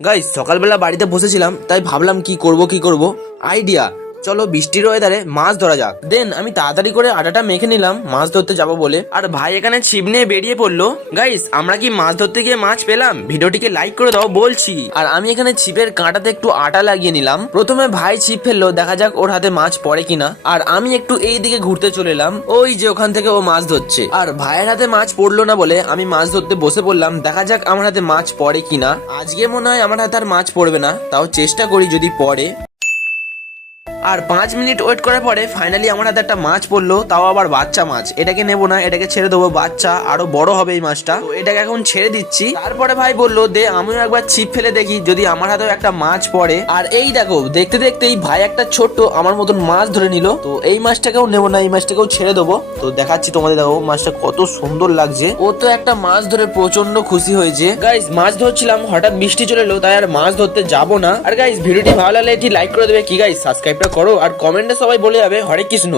Guys সকালবেলা বাড়িতে বসেছিলাম, তাই ভাবলাম কি করব আইডিয়া। চলো বৃষ্টির ওয়েদারে মাছ ধরা যাক। দেন আমি তাড়াতাড়ি করে আটাটা মেখে নিলাম মাছ ধরতে যাব বলে। আর ভাই এখানে ছিপ নিয়ে বেরিয়ে পড়লো। গাইস আমরা কি মাছ ধরতে গিয়ে মাছ পেলাম? ভিডিওটিকে লাইক করে দাও বলছি। আর আমি এখানে ছিপের কাঁটাতে একটু আটা লাগিয়ে নিলাম। প্রথমে ভাই ছিপ ফেললো, দেখা যাক ওর হাতে মাছ পড়ে কিনা। আর আমি একটু এই দিকে ঘুরতে চলে এলাম, ওই যে ওখান থেকে ও মাছ ধরছে। আর ভাইয়ের হাতে মাছ পড়লো না বলে আমি মাছ ধরতে বসে পড়লাম, দেখা যাক আমার হাতে মাছ পড়ে কিনা। আজকে মনে হয় আমার হাতে আর মাছ পড়বে না, তাও চেষ্টা করি যদি পড়ে। আর 5 মিনিট ওয়েট করার পরে ফাইনালি আমার হাতে একটা মাছ পড়লো, তাও আবার বাচ্চা মাছ। এটাকে নেবো না, এটাকে ছেড়ে দেবো, বাচ্চা আরো বড় হবে এই মাছটা। তো এটাকে এখন ছেড়ে দিচ্ছি। তারপরে ভাই বললো দে আমিও একবার ছিপ ফেলে দেখি যদি আমার হাতেও একটা মাছ পড়ে। আর এই দেখো দেখতে দেখতেই ভাই একটা ছোট্ট আমার মতন মাছ ধরে নিল। তো এই মাছটাকেও নেবো না, এই মাছটাকেও ছেড়ে দেবো। তো দেখাচ্ছি তোমাদের, দেখো মাছটা কত সুন্দর লাগছে। ও তো একটা মাছ ধরে প্রচন্ড খুশি হয়েছে। গাইস মাছ ধরছিলাম, হঠাৎ বৃষ্টি চলে এলো, তাই আর মাছ ধরতে যাবো না। আর গাইস ভিডিওটি ভালো লাগলে এটি লাইক করে দেবে, কি গাইস সাবস্ক্রাইবটা করো। আর কমেন্টে সবাই বলে যাবে হরে কৃষ্ণ।